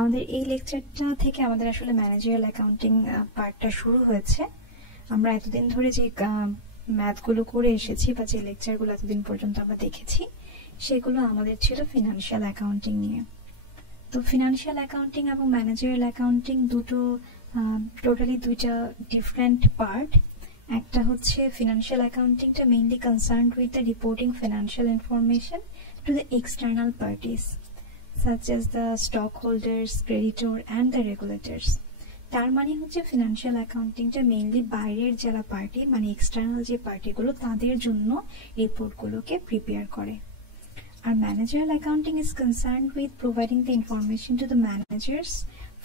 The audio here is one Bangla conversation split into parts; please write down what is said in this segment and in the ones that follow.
আমাদের এই লেকচারটা থেকে আমাদের আসলে ম্যানেজারিয়াল অ্যাকাউন্টিং পার্টটা শুরু হয়েছে। আমরা এতদিন ধরে যে ম্যাথগুলো করে এসেছি বা যে লেকচারগুলো এতদিন পর্যন্ত আমরা দেখেছি সেগুলো আমাদের ছিল ফিনান্সিয়াল অ্যাকাউন্টিং নিয়ে। তো ফিনান্সিয়াল অ্যাকাউন্টিং এবং ম্যানেজারিয়াল অ্যাকাউন্টিং টোটালি দুইটা ডিফারেন্ট পার্ট। একটা হচ্ছে ফিনান্সিয়াল অ্যাকাউন্টিংটা mainly concerned with the reporting financial information to the external parties such as the stockholders, creditor and the regulators. তার মানে হচ্ছে ফিনান্সিয়াল অ্যাকাউন্টিংটা মেইনলি বাইরের যারা পার্টি মানে এক্সটার্নাল যে পার্টিগুলো তাদের জন্য রিপোর্টগুলোকে প্রিপেয়ার করে। আর managerial accounting is concerned with providing the information to the managers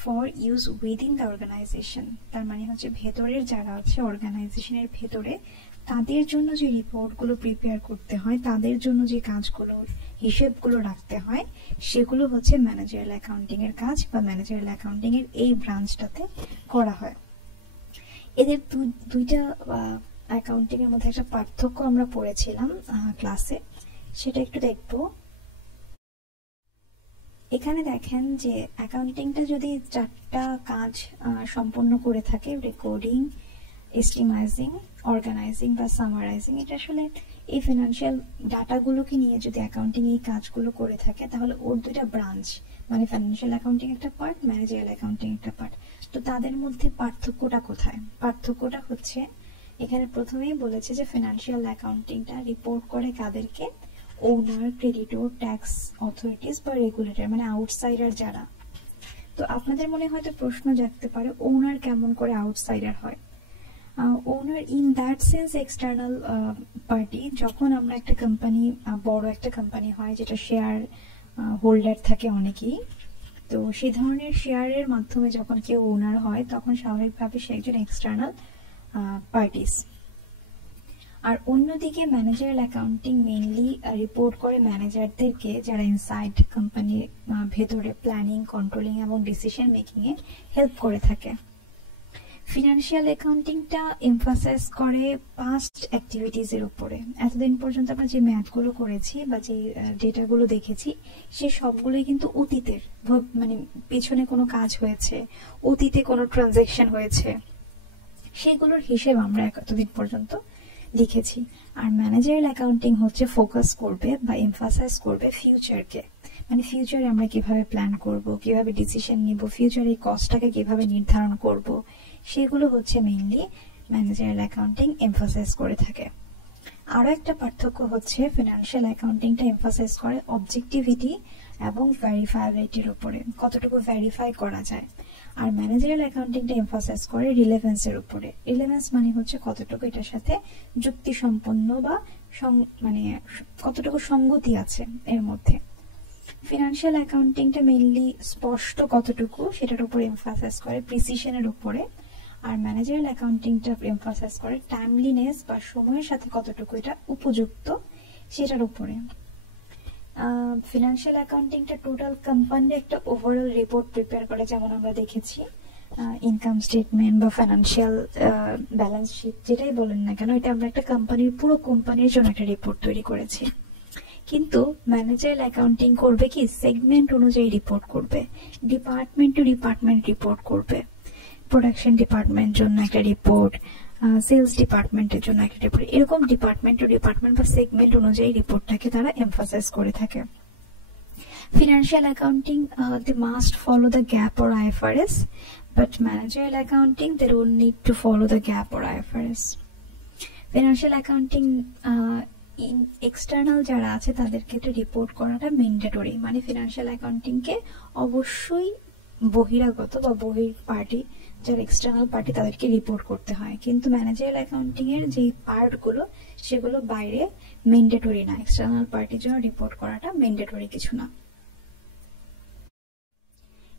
for use within the organisation. তার মানে হচ্ছে ভেতরের যারা আছে অর্গানাইজেশনের ভেতরে তাদের জন্য যে রিপোর্টগুলো প্রিপেয়ার করতে হয়, তাদের জন্য যে কাজগুলো হিসেবগুলো রাখতে হয়, সেগুলো হচ্ছে ম্যানেজারিয়াল অ্যাকাউন্টিং এর কাজ বা ম্যানেজারিয়াল অ্যাকাউন্টিং এর এই ব্রাঞ্চটাতে করা হয়। এদের দুইটা অ্যাকাউন্টিং এর মধ্যে একটা পার্থক্য আমরা পড়েছিলাম ক্লাসে, সেটা একটু দেখবো। এখানে দেখেন যে অ্যাকাউন্টিংটা যদি চারটা কাজ সম্পন্ন করে থাকে, রেকর্ডিং, এস্টিমাইজিং, অর্গানাইজিং বা সামারাইজিং, এটা আসলে এই ফিনান্সিয়াল ডাটাগুলোকে নিয়ে যদি অ্যাকাউন্টিং এই কাজগুলো করে থাকে তাহলে ওর দুইটা ব্রাঞ্চ মানে ফিনান্সিয়াল অ্যাকাউন্টিং একটা পার্ট, ম্যানেজারিয়াল অ্যাকাউন্টিং একটা পার্ট। তো তাদের মধ্যে পার্থক্যটা কোথায়? পার্থক্যটা হচ্ছে এখানে প্রথমেই বলেছে যে ফিনান্সিয়াল অ্যাকাউন্টিংটা রিপোর্ট করে কাদেরকে? ওনার, ক্রেডিটর, ট্যাক্স অথরিটিস বা রেগুলেটর মানে আউটসাইডার যারা। তো আপনাদের মনে হয়তো প্রশ্ন জাগতে পারে ওনার কেমন করে আউটসাইডার হয়? Owner in that sense external party. যখন আমরা একটা কোম্পানি, বড় একটা কোম্পানি হয় যেটা শেয়ার হোল্ডার থাকে অনেকেই, তো সেই ধরনের শেয়ারের মাধ্যমে যখন কেউ ওনার হয় তখন স্বাভাবিকভাবে সে একজন এক্সটার্নাল পার্টিস। আর অন্যদিকে ম্যানেজারিয়াল অ্যাকাউন্টিং মেইনলি রিপোর্ট করে ম্যানেজারদেরকে যারা ইনসাইড কোম্পানির ভেতরে প্ল্যানিং, কন্ট্রোলিং এবং ডিসিশন মেকিং এ হেল্প করে থাকে। ফিনান্সিয়াল অ্যাকাউন্টিংটা এমফাসাইজ করে পাস্ট অ্যাক্টিভিটিজ এর উপরে। এতদিন পর্যন্ত আমরা যে ম্যাথগুলো করেছি বা যে ডেটাগুলো দেখেছি সে সবগুলোই কিন্তু অতীতের, মানে পেছনে কোনো কাজ হয়েছে, অতীতে কোনো ট্রানজাকশন হয়েছে, সেগুলোর হিসেব আমরা এতদিন পর্যন্ত লিখেছি। আর ম্যানেজারিয়াল অ্যাকাউন্টিং হচ্ছে ফোকাস করবে বা এমফাসাইজ করবে ফিউচারকে, মানে ফিউচারে আমরা কিভাবে প্ল্যান করব, কিভাবে ডিসিশন নিব, ফিউচারে এই কস্টটাকে কিভাবে নির্ধারণ করব, সেগুলো হচ্ছে মেইনলি ম্যানেজারিয়াল অ্যাকাউন্টিং এমফাসাইজ করে থাকে। আরো একটা পার্থক্য হচ্ছে ফিনান্সিয়াল অ্যাকাউন্টিংটা এমফাসাইজ করে অবজেক্টিভিটি এবং ভেরিফায়াবিলিটির উপরে, কতটুকু ভেরিফাই করা যায়। আর ম্যানেজারিয়াল অ্যাকাউন্টিংটা এমফাসাইজ করে রিলেভেন্সের উপরে। রিলেভেন্স মানে হচ্ছে কতটুকু এটার সাথে যুক্তি সম্পন্ন বা মানে কতটুকু সঙ্গতি আছে এর মধ্যে। ফিনান্সিয়াল অ্যাকাউন্টিংটা মেইনলি স্পষ্ট কতটুকু সেটার উপর এমফাসাইজ করে, প্রিসিশনের উপরে। আর ম্যানেজারিয়াল অ্যাকাউন্টিংটা এমফাসাইজ করে টাইমলিনেস বা সময়ের সাথে কতটুকু এটা উপযুক্ত সেটার উপরে। ফিনান্সিয়াল অ্যাকাউন্টিংটা টোটাল কোম্পানির একটা ওভারঅল রিপোর্ট প্রিপেয়ার করে, যেমন আমরা দেখেছি ইনকাম স্টেটমেন্ট বা ফাইন্যান্সিয়াল ব্যালেন্স শিট যেটাই বলেন না কেন, এটা আমরা একটা কোম্পানির পুরো কোম্পানির জন্য একটা রিপোর্ট তৈরি করেছি। কিন্তু ম্যানেজারিয়াল অ্যাকাউন্টিং করবে কি সেগমেন্ট অনুযায়ী রিপোর্ট করবে, ডিপার্টমেন্ট টু ডিপার্টমেন্ট রিপোর্ট করবে। প্রোডাকশন ডিপার্টমেন্ট জন্য একটা রিপোর্ট, সেলস ডিপার্টমেন্টের জন্য একটা রিপোর্ট, এরকম ডিপার্টমেন্ট টু ডিপার্টমেন্ট বা সেগমেন্ট অনুযায়ী রিপোর্টটাকে তারা এমফাসাইজ করে থাকে। Financial accounting they must follow the GAAP or IFRS, but managerial accounting they don't need to follow the GAAP or IFRS. Financial accounting external যারা আছে তাদের ক্ষেত্রে রিপোর্ট করাটা ম্যান্ডেটরি, মানে ফিনান্সিয়াল অ্যাকাউন্টিংকে অবশ্যই বহিরাগত বা বহির পার্টি যারা এক্সটার্নাল পার্টি তাদেরকে রিপোর্ট করতে হয়। কিন্তু ম্যানেজারিয়াল অ্যাকাউন্টিং এর যে পার্টগুলো সেগুলো বাইরে ম্যান্ডেটরি না, এক্সটার্নাল পার্টির জন্য রিপোর্ট করাটা ম্যান্ডেটরি কিছু না।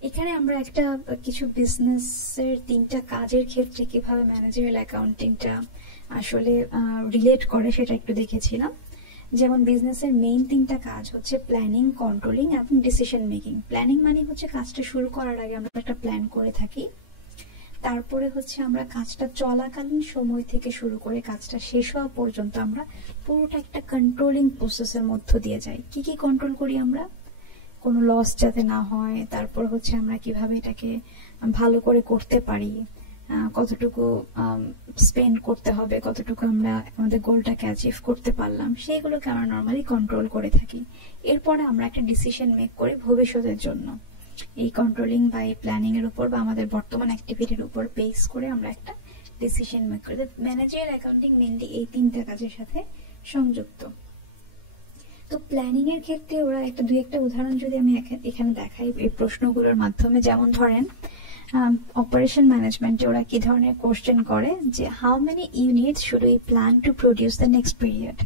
এখানে আমরা একটা কিছু বিজনেসের তিনটা কাজের ক্ষেত্রে কিভাবে ম্যানেজারিয়াল অ্যাকাউন্টিংটা আসলে রিলেট করে সেটা একটু দেখেছিলাম। যেমন বিজনেসের মেইন তিনটা কাজ হচ্ছে প্ল্যানিং, কন্ট্রোলিং এবং ডিসিশন মেকিং। প্ল্যানিং মানে হচ্ছে কাজটা শুরু করার আগে আমরা একটা প্ল্যান করে থাকি, তারপরে হচ্ছে আমরা কাজটা চলাকালীন সময় থেকে শুরু করে কাজটা শেষ হওয়া পর্যন্ত আমরা পুরোটা একটা কন্ট্রোলিং প্রসেসের মধ্য দিয়ে যাই। কি কি কন্ট্রোল করি আমরা? কোনো লস যাতে না হয়, তারপর হচ্ছে আমরা কিভাবে এটাকে ভালো করে করতে পারি, কতটুকু স্পেন্ড করতে হবে, কতটুকু আমরা আমাদের গোলটাকে অ্যাচিভ করতে পারলাম, সেইগুলোকে আমরা নর্মালি কন্ট্রোল করে থাকি। এরপরে আমরা একটা ডিসিশন মেক করি ভবিষ্যতের জন্য। এই কন্ট্রোলিং বা এই প্ল্যানিং এর উপর বা আমাদের বর্তমান অ্যাক্টিভিটির উপর বেস করে আমরা একটা ডিসিশন মেক করি। ম্যানেজারিয়াল অ্যাকাউন্টিং মেইনলি এই তিনটা কাজের সাথে সংযুক্ত। তো প্ল্যানিং এর ক্ষেত্রে ওরা দুই একটা উদাহরণ যদি আমি এখানে দেখাই এই প্রশ্নগুলোর মাধ্যমে, যেমন ধরেন অপারেশন ম্যানেজমেন্টে ওরা কি ধরনের কোশ্চেন করে যে how many units should we plan to produce the next period,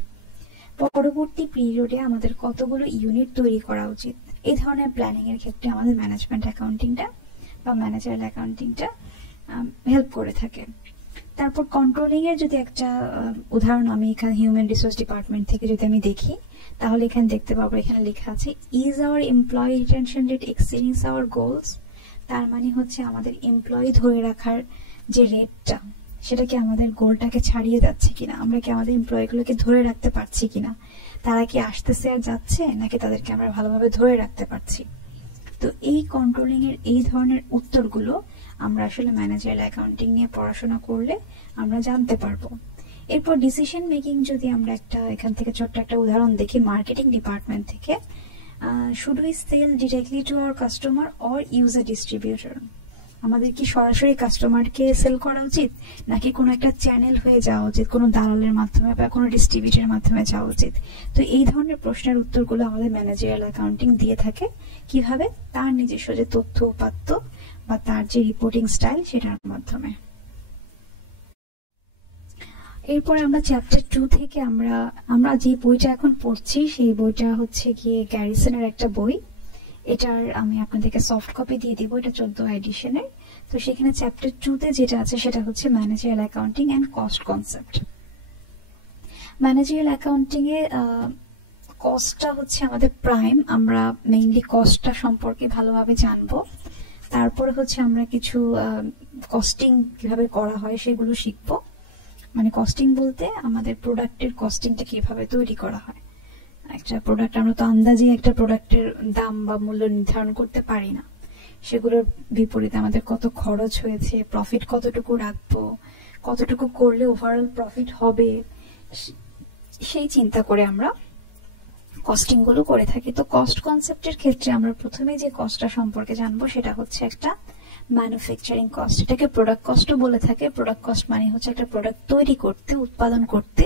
পরবর্তী পিরিয়ডে আমাদের কতগুলো ইউনিট তৈরি করা উচিত। এই ধরনের প্ল্যানিং এর ক্ষেত্রে আমাদের ম্যানেজমেন্ট অ্যাকাউন্টিংটা বা ম্যানেজারাল অ্যাকাউন্টিংটা হেল্প করে থাকে। তারপর কন্ট্রোলিং এর যদি একটা উদাহরণ আমি এখানে হিউম্যান রিসোর্স ডিপার্টমেন্ট থেকে যদি আমি দেখি, তাহলে এখানে দেখতে পাবো এখানে লেখা আছে is our employee retention rate exceeding our goals. তার মানে হচ্ছে আমাদের এমপ্লয়ি ধরে রাখার যে রেটটা, সেটা কি আমাদের গোলটাকে ছাড়িয়ে যাচ্ছে কিনা, আমরা কি আমাদের এমপ্লয়িগুলোকে ধরে রাখতে পারছি কিনা, তারা কি আসতেছে আর যাচ্ছে, নাকি তাদেরকে আমরা ভালোভাবে ধরে রাখতে পারছি। তো এই কন্ট্রোলিং এর এই ধরনের উত্তরগুলো আমরা আসলে ম্যানেজারাল অ্যাকাউন্টিং নিয়ে পড়াশোনা করলে আমরা জানতে পারবো। এরপর ডিসিশন মেকিং যদি আমরা এখান থেকে ছোট্ট একটা উদাহরণ দেখি মার্কেটিং ডিপার্টমেন্ট থেকে, should we sell directly to our customer or use a distributor, আমাদের কি সরাসরি কাস্টমারকে সেল করা উচিত, নাকি কোনো একটা চ্যানেল হয়ে যাওয়া উচিত, কোনো দালালের মাধ্যমে বা কোনো ডিস্ট্রিবিউটরের মাধ্যমে যাওয়া উচিত। তো এই ধরনের প্রশ্নের উত্তরগুলো আমাদের ম্যানেজারিয়াল অ্যাকাউন্টিং দিয়ে থাকে কিভাবে, তার নিজস্ব যে তথ্য উপাত্ত বা তার যে রিপোর্টিং স্টাইল সেটার মাধ্যমে। এরপরে আমরা চ্যাপ্টার 2 থেকে আমরা যে বইটা এখন পড়ছি সেই বইটা হচ্ছে গিয়ে গ্যারিসনের একটা বই। এটার আমি আপনাদেরকে সফট কপি দিয়ে দিব, এটা 14 এডিশনের। তো সেখানে চ্যাপ্টার 2 তে যেটা আছে সেটা হচ্ছে managerial accounting and cost concept. Managerial accounting এ কস্টটা হচ্ছে আমাদের প্রাইম, আমরা মেইনলি কস্টটা সম্পর্কে ভালোভাবে জানবো। তারপরে হচ্ছে আমরা কিছু কস্টিং কিভাবে করা হয় সেগুলো শিখবো। মানে কস্টিং বলতে আমাদের প্রোডাক্টের কস্টিংটা কিভাবে তৈরি করা হয়। একটা প্রোডাক্ট আমরা তো আন্দাজে একটা প্রোডাক্টের দাম বা মূল্য নির্ধারণ করতে পারি না, সেগুলোর বিপরীতে আমাদের কত খরচ হয়েছে, প্রফিট কতটুকু রাখবো, কতটুকু করলে ওভারঅল প্রফিট হবে, সেই চিন্তা করে আমরা কস্টিং গুলো করে থাকি। তো কস্ট কনসেপ্টের ক্ষেত্রে আমরা প্রথমে যে কস্টটা সম্পর্কে জানবো সেটা হচ্ছে একটা ম্যানুফ্যাকচারিং কস্ট। এটাকে প্রোডাক্ট কস্টও বলে থাকে। প্রোডাক্ট কস্ট মানে হচ্ছে একটা প্রোডাক্ট তৈরি করতে, উৎপাদন করতে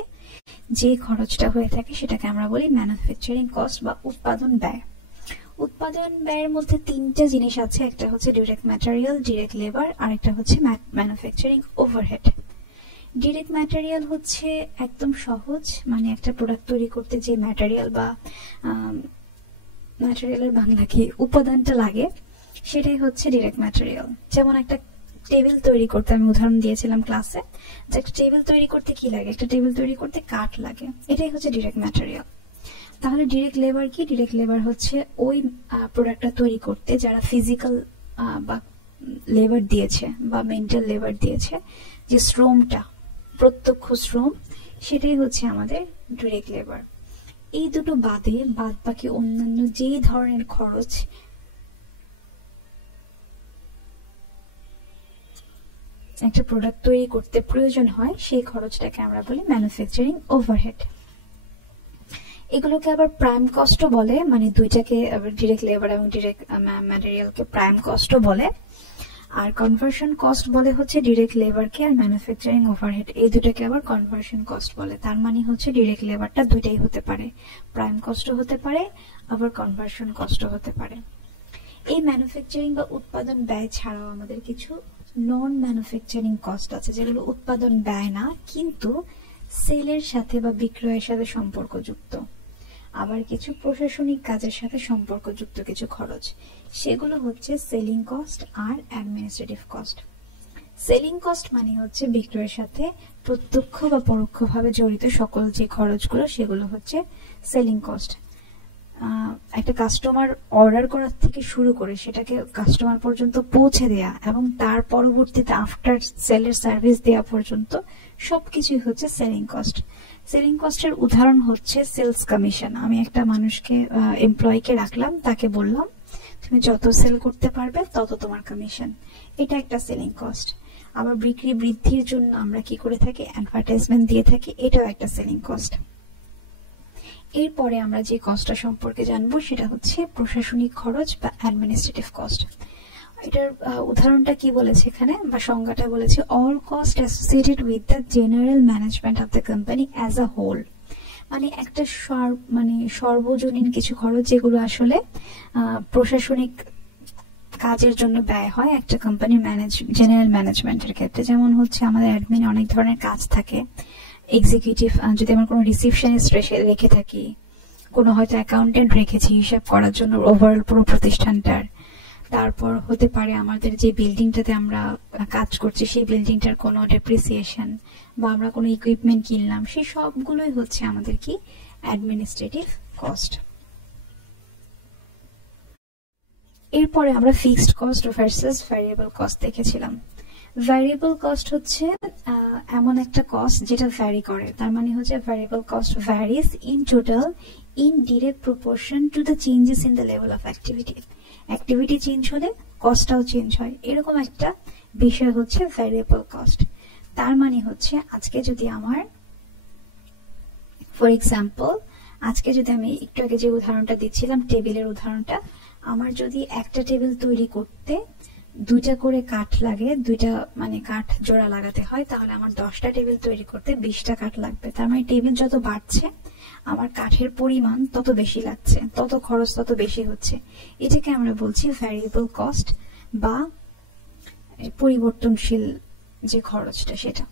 যে খরচটা হয়ে থাকে সেটাকে আমরা বলি ম্যানুফ্যাকচারিং কস্ট বা উৎপাদন ব্যয়। উৎপাদন ব্যয়ের মধ্যে তিনটা জিনিস আছে, একটা হচ্ছে ডিরেক্ট ম্যাটেরিয়াল, ডিরেক্ট লেবার, আর একটা হচ্ছে ম্যানুফ্যাকচারিং ওভারহেড। ডিরেক্ট ম্যাটেরিয়াল হচ্ছে একদম সহজ, মানে একটা প্রোডাক্ট তৈরি করতে যে ম্যাটেরিয়াল বা ম্যাটেরিয়ালের বাংলা কি উপাদানটা লাগে সেটাই হচ্ছে ডিরেক্ট ম্যাটেরিয়াল। যেমন একটা টেবিল তৈরি করতে আমি উদাহরণ দিয়েছিলাম ক্লাসে, যে একটা টেবিল তৈরি করতে কি লাগে, একটা টেবিল তৈরি করতে কাঠ লাগে, এটাই হচ্ছে ডিরেক্ট ম্যাটেরিয়াল। তাহলে ডিরেক্ট লেবার কি? ডিরেক্ট লেবার হচ্ছে ওই প্রোডাক্টটা তৈরি করতে যারা ফিজিক্যাল বা লেবার দিয়েছে বা মেন্টাল লেবার দিয়েছে, যে শ্রমটা প্রত্যক্ষ শ্রম, সেটাই হচ্ছে আমাদের ডিরেক্ট লেবার। এই দুটো বাদে বাদ বাকি অন্যান্য যে ধরনের খরচ একটা প্রোডাক্ট তৈরি করতে প্রয়োজন হয় সেই খরচটাকে আমরা বলি ম্যানুফ্যাকচারিং ওভারহেড। এগুলোকে আবার প্রাইম কস্টও বলে, মানে দুইটাকে ডিরেক্ট লেবার এবং ডিরেক্ট ম্যাটেরিয়ালকে প্রাইম কস্টও বলে। আর কনভার্সন কস্ট বলে হচ্ছে ডিরেক্ট লেবারকে, আর ম্যানুফ্যাকচারিং ওভারহেড এই দুটাকে আবার কনভার্সন কস্ট বলে। তার মানে হচ্ছে ডিরেক্ট লেবারটা দুইটাই হতে পারে, প্রাইম কস্টও হতে পারে আবার কনভার্সন কস্টও হতে পারে। এই ম্যানুফ্যাকচারিং বা উৎপাদন ব্যয় ছাড়াও আমাদের কিছু নন ম্যানুফ্যাকচারিং কস্ট আছে, যেগুলো উৎপাদন ব্যয় না কিন্তু সেলের সাথে বা বিক্রয়ের সাথে সম্পর্কযুক্ত, আবার কিছু প্রশাসনিক কাজের সাথে সম্পর্কযুক্ত কিছু খরচ, সেগুলো হচ্ছে সেলিং কস্ট আর অ্যাডমিনিস্ট্রেটিভ কস্ট। সেলিং কস্ট মানে হচ্ছে বিক্রয়ের সাথে প্রত্যক্ষ বা পরোক্ষভাবে জড়িত সকল যে খরচগুলো, সেগুলো হচ্ছে সেলিং কস্ট। একটা কাস্টমার অর্ডার করার থেকে শুরু করে সেটাকে কাস্টমার পর্যন্ত পৌঁছে দেয়া এবং তার পরবর্তীতে আফটার সেলের সার্ভিস দেওয়া পর্যন্ত সবকিছুই হচ্ছে সেলিং কস্ট। সেলিং কস্টের উদাহরণ হচ্ছে সেলস কমিশন। আমি একটা মানুষকে এমপ্লয়িকে রাখলাম, তাকে বললাম তুমি যত সেল করতে পারবে তত তোমার কমিশন, এটা একটা সেলিং কস্ট। আবার বিক্রি বৃদ্ধির জন্য আমরা কি করে থাকি, অ্যাডভার্টাইজমেন্ট দিয়ে থাকি, এটাও একটা সেলিং কস্ট। এরপরে আমরা যে কস্টটা সম্পর্কে জানবো সেটা হচ্ছে প্রশাসনিক খরচ বা অ্যাডমিনিস্ট্রেটিভ কস্ট। এটার উদাহরণটা কি বলেছে এখানে বা সংজ্ঞাটা বলেছে, all cost associated with the general management of the company as a whole. মানে একটা সর্বজনীন কিছু খরচ যেগুলো আসলে প্রশাসনিক কাজের জন্য ব্যয় হয় একটা কোম্পানির জেনারেল ম্যানেজমেন্টের ক্ষেত্রে। যেমন হচ্ছে আমাদের অ্যাডমিনে অনেক ধরনের কাজ থাকে, এক্সিকিউটিভ যদি আমরা কোনো রিসিপশনিস্ট রেখে থাকি, কোনো হয়তো অ্যাকাউন্টেন্ট রেখেছি হিসাব করার জন্য ওভারঅল পুরো প্রতিষ্ঠানটার, তারপর হতে পারে আমাদের যে বিল্ডিংটাতে আমরা কাজ করছি সেই বিল্ডিংটার কোনো ডেপ্রিসিয়েশন বা আমরা কোনো ইকুইপমেন্ট কিনলাম, সেই সবগুলোই হচ্ছে আমাদের কি অ্যাডমিনিস্ট্রেটিভ কস্ট। এরপরে আমরা fixed cost versus variable cost দেখেছিলাম। ভ্যারিয়েবল কস্ট হচ্ছে এমন একটা কস্ট যেটা ভ্যারি করে, তার মানে হচ্ছে variable cost varies in total in direct proportion to the changes in the level of activity. Activity change হলে কস্টটাও চেঞ্জ হয়, এরকম একটা বিষয় হচ্ছে ভ্যারিয়েবল কস্ট। তার মানে হচ্ছে আজকে যদি আমার ফর এক্সাম্পল আজকে যদি আমি একটু আগে যে উদাহরণটা দিচ্ছিলাম টেবিলের উদাহরণটা, আমার যদি একটা টেবিল তৈরি করতে 2টা করে কাঠ লাগে, 2টা মানে কাঠ জোড়া লাগাতে হয়, তাহলে আমার 10টা টেবিল তৈরি করতে 20টা কাঠ লাগবে। তার মানে টেবিল যত বাড়ছে আমার কাঠের পরিমাণ তত বেশি লাগছে, তত খরচ তত বেশি হচ্ছে। এটাকে আমরা বলছি ভ্যারিয়েবল কস্ট বা পরিবর্তনশীল যে খরচটা সেটা।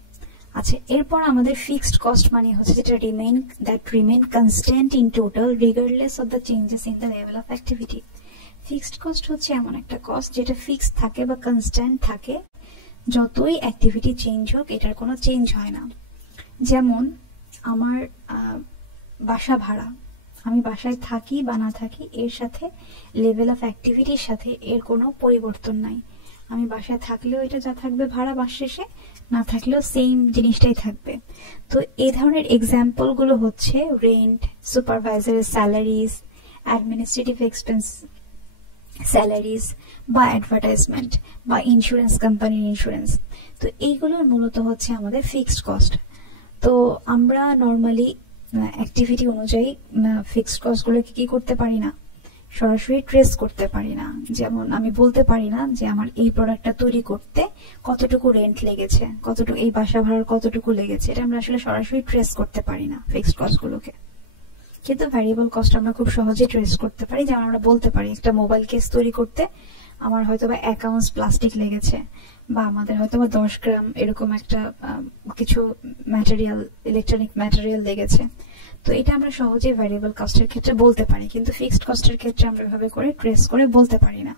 আচ্ছা, এরপর আমাদের ফিক্সড কস্ট মানে হচ্ছে যেটা remain constant in total regardless of the changes in the level of activity. Fixed cost হচ্ছে এমন একটা কস্ট যেটা ফিক্স থাকে বা কনস্ট্যান্ট থাকে, যতই অ্যাক্টিভিটি চেঞ্জ হোক এটার কোনো চেঞ্জ হয় না। যেমন আমার বাসা ভাড়া, আমি বাসায় থাকি বা না থাকি এর সাথে লেভেল অফ অ্যাক্টিভিটির সাথে এর কোনো পরিবর্তন নাই। আমি বাসায় থাকলেও এটা যা থাকবে ভাড়া, মাস শেষে না থাকলেও সেম জিনিসটাই থাকবে। তো এই ধরনের এক্সাম্পল গুলো হচ্ছে রেন্ট, সুপারভাইজারের স্যালারিজ, অ্যাডমিনিস্ট্রেটিভ এক্সপেন্স স্যালারিজ বা অ্যাডভার্টাইজমেন্ট বা ইন্স্যুরেন্স কোম্পানির ইন্স্যুরেন্স। তো এইগুলোর মূলত হচ্ছে আমাদের ফিক্সড কস্ট। তো আমরা নর্মালি অ্যাক্টিভিটি অনুযায়ী ফিক্সড কস্টগুলোকে কি করতে পারি না, সরাসরি ট্রেস করতে পারি না। যেমন আমি বলতে পারি না যে আমার এই প্রোডাক্টটা তৈরি করতে কতটুকু রেন্ট লেগেছে, কতটুকু এই বাসা ভাড়ার কতটুকু লেগেছে, এটা আমরা আসলে সরাসরি ট্রেস করতে পারি না ফিক্সড কস্টগুলোকে। কিন্তু ভ্যারিয়েবল কস্ট আমরা খুব সহজে ট্রেস করতে পারি। যেমন আমরা বলতে পারি একটা মোবাইল কেস তৈরি করতে আমার হয়তো বা 1 আউন্স প্লাস্টিক লেগেছে, বা আমাদের হয়তো বা 10 গ্রাম এরকম একটা কিছু ম্যাটেরিয়াল, ইলেকট্রনিক ম্যাটেরিয়াল লেগেছে। তো এটা আমরা সহজে ভ্যারিয়েবল কস্টের ক্ষেত্রে বলতে পারি, কিন্তু ফিক্সড কস্টের ক্ষেত্রে আমরা এভাবে করে ট্রেস করে বলতে পারি না।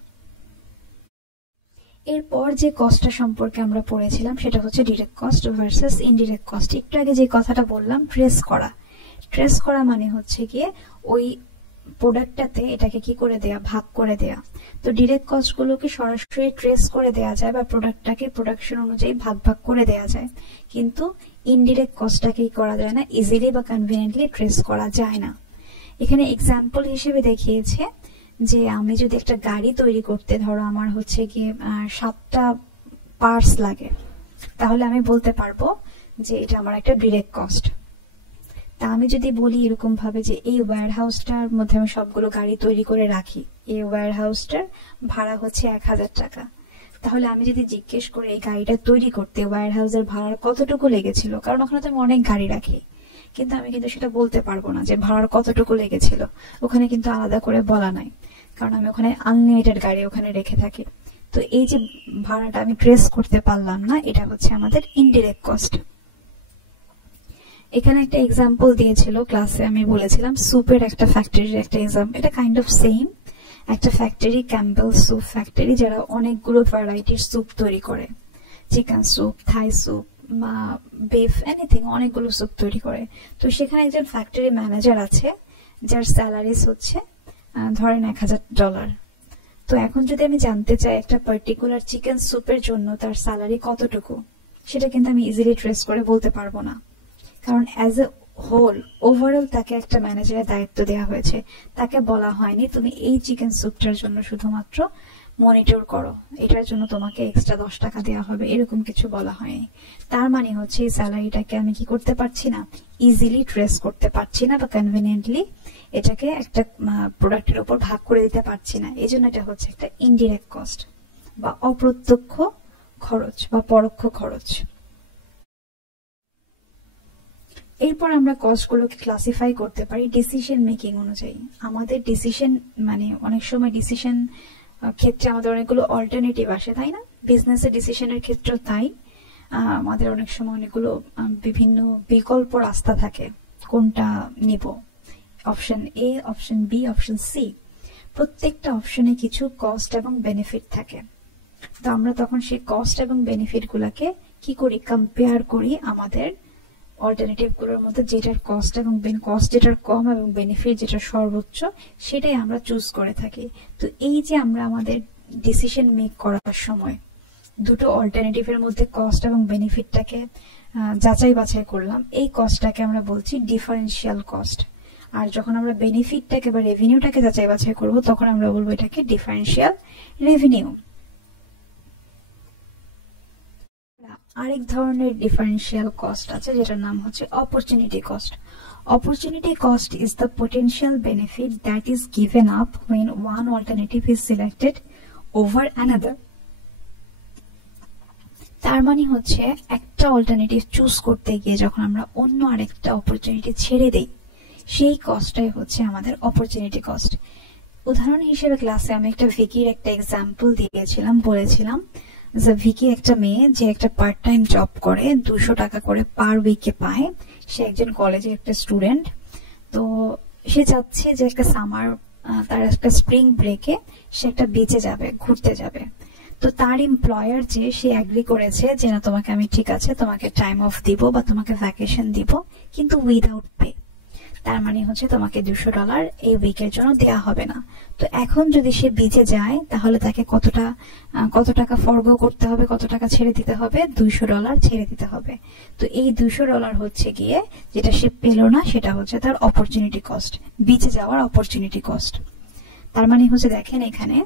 এরপর যে কস্টটা সম্পর্কে আমরা পড়েছিলাম সেটা হচ্ছে direct cost versus indirect cost. একটু আগে যে কথাটা বললাম ট্রেস করা, ট্রেস করা মানে হচ্ছে গিয়ে ওই প্রোডাক্টটাতে এটাকে কি করে দেয়া, ভাগ করে দেয়া। তো ডিরেক্ট কস্ট গুলোকে সরাসরি ট্রেস করে দেয়া যায় বা প্রোডাক্টটাকে প্রোডাকশন অনুযায়ী ভাগ ভাগ করে দেয়া যায়, কিন্তু ইনডিরেক্ট কস্টটাকে করা যায় না, ইজিলি বা কনভিনিয়েন্টলি ট্রেস করা যায় না। এখানে এক্সাম্পল হিসেবে দেখিয়েছে যে আমি যদি একটা গাড়ি তৈরি করতে ধরো আমার হচ্ছে গিয়ে 7টা পার্টস লাগে, তাহলে আমি বলতে পারবো যে এটা আমার একটা ডিরেক্ট কস্ট। তা আমি যদি বলি এরকম ভাবে যে এই ওয়্যার হাউসটার মধ্যে আমি সবগুলো গাড়ি তৈরি করে রাখি, এই ওয়্যার হাউসটার ভাড়া হচ্ছে 1000 টাকা, তাহলে আমি যদি জিজ্ঞেস করে এই গাড়িটা তৈরি করতে ওয়্যার হাউসের ভাড়ার কতটুকু লেগেছিল, কারণ ওখানে তো আমি অনেক গাড়ি রাখি, কিন্তু আমি কিন্তু সেটা বলতে পারবো না যে ভাড়ার কতটুকু লেগেছিল, ওখানে কিন্তু আলাদা করে বলা নাই, কারণ আমি ওখানে আনলিমিটেড গাড়ি ওখানে রেখে থাকি। তো এই যে ভাড়াটা আমি ট্রেস করতে পারলাম না, এটা হচ্ছে আমাদের ইনডিরেক্ট কস্ট। এখানে একটা এক্সাম্পল দিয়েছিল ক্লাসে, আমি বলেছিলাম সুপের একটা ফ্যাক্টরির একটা এক্সাম্পল, এটা কাইন্ড অফ সেম। একটা ফ্যাক্টরি, ক্যাম্পবেল স্যুপ ফ্যাক্টরি, যারা অনেকগুলো ভ্যারাইটির স্যুপ তৈরি করে, চিকেন স্যুপ, থাই স্যুপ বা বেফ, এনিথিং, অনেকগুলো স্যুপ তৈরি করে। তো সেখানে একজন ফ্যাক্টরি ম্যানেজার আছে যার স্যালারিজ হচ্ছে ধরেন $1000। তো এখন যদি আমি জানতে চাই একটা পার্টিকুলার চিকেন স্যুপের জন্য তার স্যালারি কতটুকু, সেটা কিন্তু আমি ইজিলি ট্রেস করে বলতে পারবো না, কারণ অ্যাজ এ হোল ওভারঅল তাকে একটা ম্যানেজারের দায়িত্ব দেওয়া হয়েছে। তাকে বলা হয়নি তুমি এই চিকেন স্যুপটার জন্য শুধুমাত্র মনিটর করো, এটার জন্য তোমাকে এক্সট্রা $10 দেওয়া হবে, এরকম কিছু বলা হয়নি। তার মানে হচ্ছে এই স্যালারিটাকে আমি কি করতে পারছি না, ইজিলি ট্রেস করতে পারছি না, বা কনভিনিয়েন্টলি এটাকে একটা প্রোডাক্টের উপর ভাগ করে দিতে পারছি না। এই জন্য এটা হচ্ছে একটা ইনডিরেক্ট কস্ট বা অপ্রত্যক্ষ খরচ বা পরোক্ষ খরচ। এরপর আমরা কস্টগুলোকে ক্লাসিফাই করতে পারি ডিসিশন মেকিং অনুযায়ী। আমাদের ডিসিশন মানে অনেক সময় ডিসিশন ক্ষেত্রে আমাদের অনেকগুলো অল্টারনেটিভ আসে, তাই না? বিজনেসের ডিসিশনের ক্ষেত্রেও তাই। আমাদের অনেক সময় অনেকগুলো বিভিন্ন বিকল্প রাস্তা থাকে, কোনটা নিব, option A, option B, option C. প্রত্যেকটা অপশনে কিছু কস্ট এবং বেনিফিট থাকে। তো আমরা তখন সেই কস্ট এবং বেনিফিট গুলাকে কি করি, কম্পেয়ার করি আমাদের অল্টারনেটিভ গুলোর মধ্যে, যেটার কস্ট এবং কস্ট যেটার কম এবং বেনিফিট যেটা সর্বোচ্চ, সেটাই আমরা চুজ করে থাকি। তো এই যে আমরা আমাদের ডিসিশন মেক করার সময় দুটো অল্টারনেটিভের মধ্যে কস্ট এবং বেনিফিটটাকে যাচাই বাছাই করলাম, এই কস্টটাকে আমরা বলছি ডিফারেন্সিয়াল কস্ট। আর যখন আমরা বেনিফিটটাকে বা রেভিনিউটাকে যাচাই বাছাই করবো, তখন আমরা বলবো এটাকে ডিফারেন্সিয়াল রেভিনিউ। আরেক ধরনের ডিফারেন্সিয়াল কস্ট আছে, যেটার নাম হচ্ছে opportunity cost. Opportunity cost is the potential benefit that is given up when one alternative is selected over another. তার মানে হচ্ছে একটা অল্টারনেটিভ চুজ করতে গিয়ে যখন আমরা অন্য আরেকটা অপরচুনিটি ছেড়ে দেই, সেই কস্টটাই হচ্ছে আমাদের অপরচুনিটি কস্ট। উদাহরণ হিসেবে ক্লাসে আমি একটা ভিকির একটা এক্সাম্পল দিয়েছিলাম, বলেছিলাম যে ভিকি একটা মেয়ে যে একটা পার্ট টাইম জব করে, $200 করে পার উইকে পায়। সে একজন কলেজের একটা স্টুডেন্ট। তো সে চাচ্ছে যে একটা সামার, তার একটা স্প্রিং ব্রেকে সে একটা বিচে যাবে, ঘুরতে যাবে। তো তার এমপ্লয়ার যে সে অ্যাগ্রি করেছে যে না, তোমাকে আমি ঠিক আছে তোমাকে টাইম অফ দিব বা তোমাকে ভ্যাকেশন দিব, কিন্তু উইদাউট পে। তার মানে হচ্ছে তোমাকে $200 এই উইকের জন্য দেয়া হবে না। তো এখন যদি সে বিচে যায়, তাহলে তাকে কত টাকা ফরগো করতে হবে, কত টাকা ছেড়ে দিতে হবে, $200 ছেড়ে দিতে হবে। তো এই $200 হচ্ছে গিয়ে যেটা সে পেল না, সেটা হচ্ছে তার অপরচুনিটি কস্ট, বিচে যাওয়ার অপরচুনিটি কস্ট। তার মানে হচ্ছে দেখেন, এখানে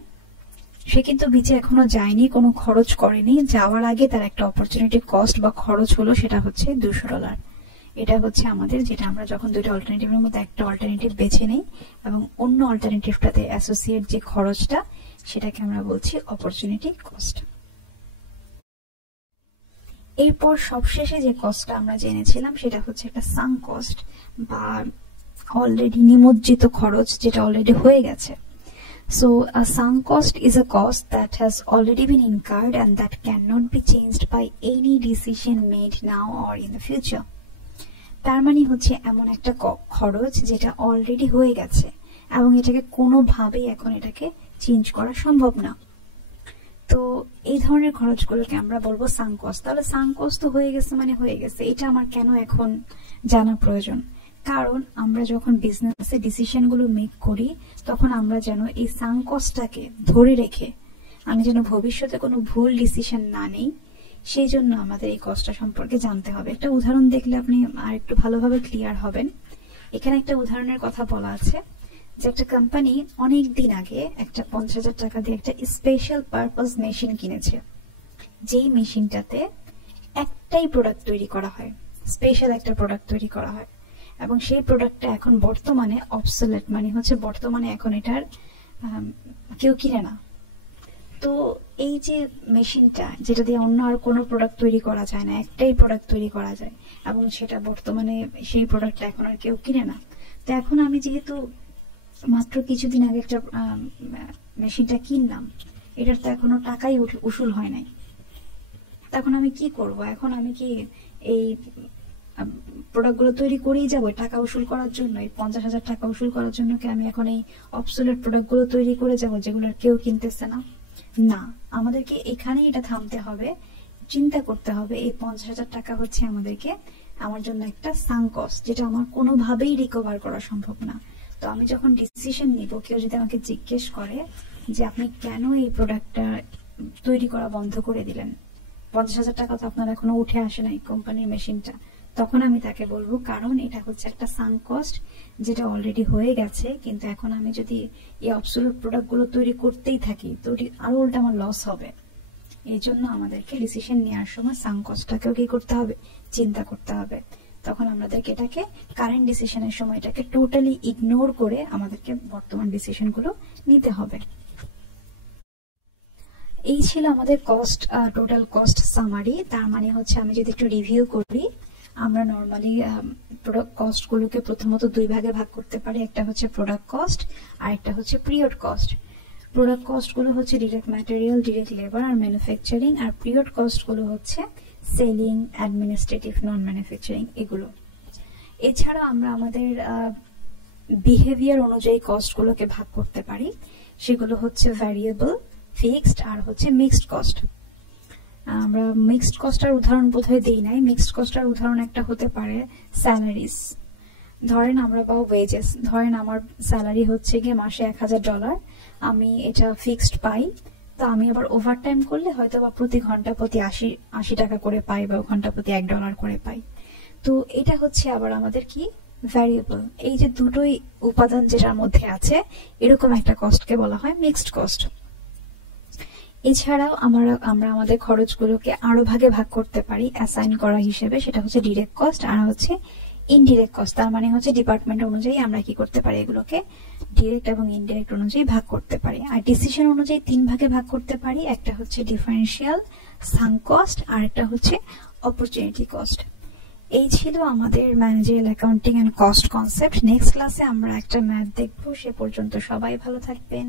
সে কিন্তু বিচে এখনো যায়নি, কোনো খরচ করেনি, যাওয়ার আগে তার একটা অপরচুনিটি কস্ট বা খরচ হলো, সেটা হচ্ছে $200। এটা হচ্ছে আমাদের, যেটা আমরা যখন দুটো অল্টারনেটিভের মধ্যে একটা অল্টারনেটিভ বেছে নেই এবং অন্য অল্টারনেটিভটাতে অ্যাসোসিয়েট যে খরচটা, সেটাকে আমরা বলছি অপরচুনিটি কস্ট। এরপর সবশেষে যে কস্টটা আমরা জেনেছিলাম, সেটা হচ্ছে একটা সাঙ্ক কস্ট বা অলরেডি নিমজ্জিত খরচ, যেটা অলরেডি হয়ে গেছে। So a sunk cost is a cost that has already been incurred and that cannot be changed by any decision made now or in the future. তার মানে হচ্ছে এমন একটা খরচ যেটা অলরেডি হয়ে গেছে এবং এটাকে কোনোভাবেই এখন এটাকে চেঞ্জ করা সম্ভব না। তো এই ধরনের খরচগুলোকে আমরা বলবো সাঙ্ক কস্ট। তাহলে সাঙ্ক কস্ট তো হয়ে গেছে মানে হয়ে গেছে, এটা আমার কেন এখন জানা প্রয়োজন? কারণ আমরা যখন বিজনেসে ডিসিশনগুলো মেক করি, তখন আমরা যেন এই সাঙ্ক কস্টটাকে ধরে রেখে আমি যেন ভবিষ্যতে কোনো ভুল ডিসিশন না নেই, সেই জন্য আমাদের এই কস্টটা সম্পর্কে জানতে হবে। একটা উদাহরণ দেখলে আপনি আর একটু ভালোভাবে ক্লিয়ার হবেন। এখানে একটা উদাহরণের কথা বলা আছে যে একটা কোম্পানি অনেক দিন আগে একটা $50,000 দিয়ে একটা স্পেশাল পারপাস মেশিন কিনেছে, যেই মেশিনটাতে একটাই প্রোডাক্ট তৈরি করা হয়, স্পেশাল একটা প্রোডাক্ট তৈরি করা হয়, এবং সেই প্রোডাক্টটা এখন বর্তমানে অবসোলেট, মানে হচ্ছে বর্তমানে এখন এটার কেউ কিনে না। তো এই যে মেশিনটা, যেটা দিয়ে অন্য আর কোনো প্রোডাক্ট তৈরি করা যায় না, একটাই প্রোডাক্ট তৈরি করা যায়, এবং সেটা বর্তমানে সেই প্রোডাক্টটা এখন আর কেউ কিনে না। তো এখন আমি যেহেতু মাত্র কিছুদিন আগে একটা মেশিনটা কিনলাম, এটার তো এখনো টাকাই উসুল হয় নাই। তখন আমি কি করব? এখন আমি কি এই প্রোডাক্টগুলো তৈরি করেই যাবো টাকা উসুল করার জন্য? এই $50,000 উসুল করার জন্য কি আমি এখন এই অবসোলেট প্রোডাক্টগুলো তৈরি করে যাবো, যেগুলোর কেউ কিনতেছে না? না, আমাদেরকে এখানেই এটা থামতে হবে, চিন্তা করতে হবে এই $50,000 হচ্ছে আমার জন্য একটা সাঙ্ক কস্ট, যেটা আমার কোনোভাবেই রিকভার করা সম্ভব না। তো আমি যখন ডিসিশন নিব, কেউ যদি আমাকে জিজ্ঞেস করে যে আপনি কেন এই প্রোডাক্টটা তৈরি করা বন্ধ করে দিলেন, 50,000 টাকা তো আপনার এখনো উঠে আসে নাই কোম্পানির মেশিনটা, তখন আমি তাকে বলবো কারণ এটা হচ্ছে একটা সাঙ্ক কস্ট যেটা অলরেডি হয়ে গেছে, কিন্তু এখন আমি যদি এই অবসলিউট প্রোডাক্টগুলো তৈরি করতেই থাকি তো আরো উল্টা আমার লস হবে। এই জন্য আমাদেরকে ডিসিশন নেওয়ার সময় সাঙ্ক কস্টটাকেও কি করতে হবে, চিন্তা করতে হবে। তখন আমাদেরকে এটাকে কারেন্ট ডিসিশনের সময় এটাকে টোটালি ইগনোর করে আমাদেরকে বর্তমান ডিসিশনগুলো নিতে হবে। এই ছিল আমাদের কস্ট, টোটাল কস্ট সামারি। তার মানে হচ্ছে আমি যদি একটু রিভিউ করি, আমরা নর্মালি প্রোডাক্ট কস্টগুলোকে প্রথমত দুই ভাগে ভাগ করতে পারি, একটা হচ্ছে প্রোডাক্ট কস্ট আর একটা হচ্ছে পিরিয়ড কস্ট। প্রোডাক্ট কস্টগুলো হচ্ছে ডিরেক্ট ম্যাটেরিয়াল, ডিরেক্ট লেবার আর ম্যানুফ্যাকচারিং, আর পিরিয়ড কস্টগুলো হচ্ছে সেলিং, অ্যাডমিনিস্ট্রেটিভ, নন ম্যানুফ্যাকচারিং এগুলো। এছাড়া আমরা আমাদের বিহেভিয়ার অনুযায়ী কস্টগুলোকে ভাগ করতে পারি, সেগুলো হচ্ছে ভ্যারিয়েবল, ফিক্সড আর হচ্ছে মিক্সড কস্ট। আমরা মিক্সড কস্টার উদাহরণ বোধহয় দিই নাই। মিক্সড কস্টার উদাহরণ একটা হতে পারে স্যালারিজ। ধরেন আমরা পাবো ওয়েজেস, ধরেন আমার স্যালারি হচ্ছে গিয়ে মাসে $1,000, আমি এটা ফিক্সড পাই, তো আমি আবার ওভারটাইম করলে হয়তো বা প্রতি ঘন্টা প্রতি 80 টাকা করে পাই বা ঘন্টা প্রতি $1 করে পাই। তো এটা হচ্ছে আবার আমাদের কি ভ্যারিয়েবল। এই যে দুটোই উপাদান যেটার মধ্যে আছে এরকম একটা কস্টকে বলা হয় মিক্সড কস্ট। এছাড়াও আমরা আমাদের খরচগুলোকে আরো ভাগে ভাগ করতে পারি অ্যাসাইন করা হিসেবে, সেটা হচ্ছে ডিরেক্ট কস্ট আর হচ্ছে ইনডিরেক্ট কস্ট। তার মানে হচ্ছে ডিপার্টমেন্ট অনুযায়ী আমরা কি করতে পারি, এগুলোকে ডিরেক্ট এবং ইনডিরেক্ট অনুযায়ী ভাগ করতে পারি। আর ডিসিশন অনুযায়ী 3 ভাগে ভাগ করতে পারি, একটা হচ্ছে ডিফারেন্সিয়াল, সাঙ্ক কস্ট আর একটা হচ্ছে অপরচুনিটি কস্ট। এই ছিল আমাদের managerial accounting and cost concept. Next ক্লাসে আমরা একটা ম্যাথ দেখবো। সে পর্যন্ত সবাই ভালো থাকবেন।